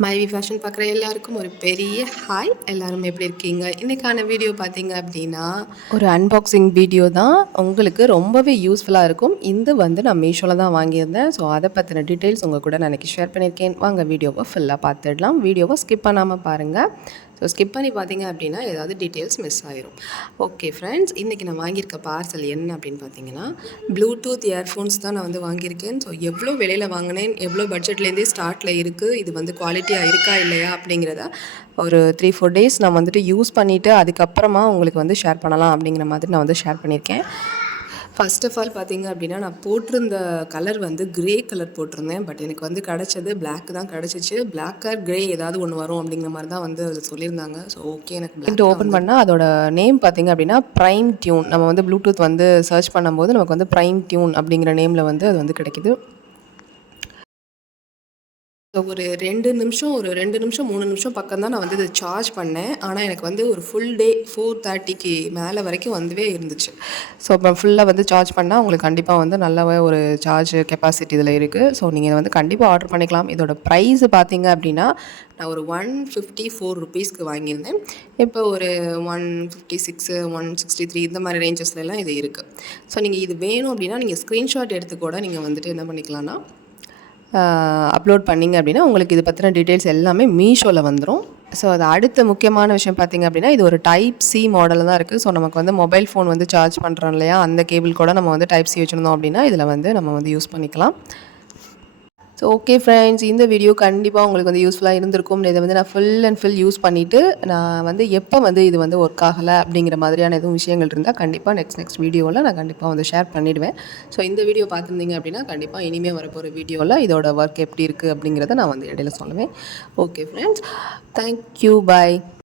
மைவி ஃபேஷன் பார்க்குற எல்லாருக்கும் ஒரு பெரிய ஹாய். எல்லாரும் எப்படி இருக்கீங்க? இன்றைக்கான வீடியோ பார்த்தீங்க அப்படின்னா ஒரு அன்பாக்சிங் வீடியோ தான். உங்களுக்கு ரொம்பவே யூஸ்ஃபுல்லாக இருக்கும். இது வந்து நான் மீஷோவில் தான் வாங்கியிருந்தேன். ஸோ அதை பற்றின டீட்டெயில்ஸ் உங்கள் கூட நான் இன்றைக்கி ஷேர் பண்ணியிருக்கேன். வாங்க வீடியோவை ஃபுல்லாக பார்த்துடலாம். வீடியோவை ஸ்கிப் பண்ணாமல் பாருங்கள். ஸோ ஸ்கிப் பண்ணி பார்த்தீங்க அப்படின்னா ஏதாவது டீட்டெயில்ஸ் மிஸ் ஆயிரும். ஓகே ஃப்ரெண்ட்ஸ், இன்றைக்கி நான் வாங்கியிருக்க பார்சல் என்ன அப்படின்னு பார்த்தீங்கன்னா ப்ளூடூத் இயர்ஃபோன்ஸ் தான் நான் வந்து வாங்கியிருக்கேன். ஸோ எவ்வளோ விலையில் வாங்கினேன், எவ்வளோ பட்ஜெட்லேருந்தே ஸ்டார்ட்டில் இருக்குது, இது வந்து குவாலிட்டியாக இருக்கா இல்லையா அப்படிங்கிறத ஒரு 3-4 டேஸ் நான் வந்துட்டு யூஸ் பண்ணிவிட்டு அதுக்கப்புறமா உங்களுக்கு வந்து ஷேர் பண்ணலாம் அப்படிங்கிற மாதிரி நான் வந்து ஷேர் பண்ணியிருக்கேன். ஃபர்ஸ்ட் ஆஃப் ஆல் பார்த்தீங்க அப்படின்னா நான் போட்டிருந்த கலர் வந்து க்ரே கலர் போட்டிருந்தேன். பட் எனக்கு வந்து கிடச்சது பிளாக் தான் கிடச்சிச்சு. பிளாக் ஆர் க்ரே ஏதாவது ஒன்று வரும் அப்படிங்கிற மாதிரி தான் வந்து அது சொல்லியிருந்தாங்க. ஸோ ஓகே, எனக்கு பிளாக் ஓப்பன் பண்ணால் அதோட நேம் பார்த்தீங்க அப்படின்னா ப்ரைம் டியூன். நம்ம வந்து ப்ளூடூத் வந்து சர்ச் பண்ணும்போது நமக்கு வந்து ப்ரைம் டியூன் அப்படிங்கிற நேமில் வந்து அது வந்து கிடைக்கிது. ஒரு 2 நிமிஷம் 3 நிமிஷம் பக்கம் தான் நான் வந்து இதை சார்ஜ் பண்ணேன். ஆனால் எனக்கு வந்து ஒரு ஃபுல் டே 4:30க்கு மேலே வரைக்கும் வந்துவே இருந்துச்சு. ஸோ இப்போ ஃபுல்லாக வந்து சார்ஜ் பண்ணால் உங்களுக்கு கண்டிப்பாக வந்து நல்லாவே ஒரு சார்ஜ் கெப்பாசிட்டி இதில் இருக்குது. ஸோ நீங்கள் வந்து கண்டிப்பாக ஆர்டர் பண்ணிக்கலாம். இதோட ப்ரைஸ் பார்த்தீங்க அப்படின்னா நான் ஒரு 154 ருபீஸ்க்கு வாங்கியிருந்தேன். இப்போ ஒரு 156 163 இந்த மாதிரி ரேஞ்சஸ்லாம் இது இருக்குது. ஸோ நீங்கள் இது வேணும் அப்படின்னா நீங்கள் ஸ்க்ரீன்ஷாட் எடுத்து கூட நீங்கள் வந்துட்டு என்ன பண்ணிக்கலாம்னா அப்லோட் பண்ணிங்க அப்படின்னா உங்களுக்கு இது பற்றின டீட்டெயில்ஸ் எல்லாமே மீஷோவில் வந்துடும். ஸோ அது அடுத்த முக்கியமான விஷயம் பார்த்திங்க அப்படின்னா இது ஒரு டைப் சி மாடலில் தான் இருக்குது. ஸோ நமக்கு வந்து மொபைல் ஃபோன் வந்து சார்ஜ் பண்ணுறோம் இல்லையா, அந்த கேபிள் கூட நம்ம வந்து டைப் சி வச்சுருந்தோம் அப்படின்னா இதில் வந்து நம்ம வந்து யூஸ் பண்ணிக்கலாம். ஸோ ஓகே ஃப்ரெண்ட்ஸ், இந்த வீடியோ கண்டிப்பாக உங்களுக்கு வந்து யூஸ்ஃபுல்லாக இருந்திருக்கும். இதை வந்து நான் ஃபுல் அண்ட் ஃபுல் யூஸ் பண்ணிவிட்டு நான் வந்து எப்போ வந்து இது வந்து ஒர்க் ஆகலை அப்படிங்கிற மாதிரியான எதுவும் விஷயங்கள் இருந்தால் கண்டிப்பாக நெக்ஸ்ட் வீடியோவில் நான் கண்டிப்பாக வந்து ஷேர் பண்ணிவிடுவேன். ஸோ இந்த வீடியோ பார்த்துருந்தீங்க அப்படின்னா கண்டிப்பாக இனிமேல் வரப்போகிற வீடியோவில் இதோட ஒர்க் எப்படி இருக்குது அப்படிங்கிறத நான் வந்து இடையில சொல்லுவேன். ஓகே ஃப்ரெண்ட்ஸ், தேங்க்யூ, பாய்.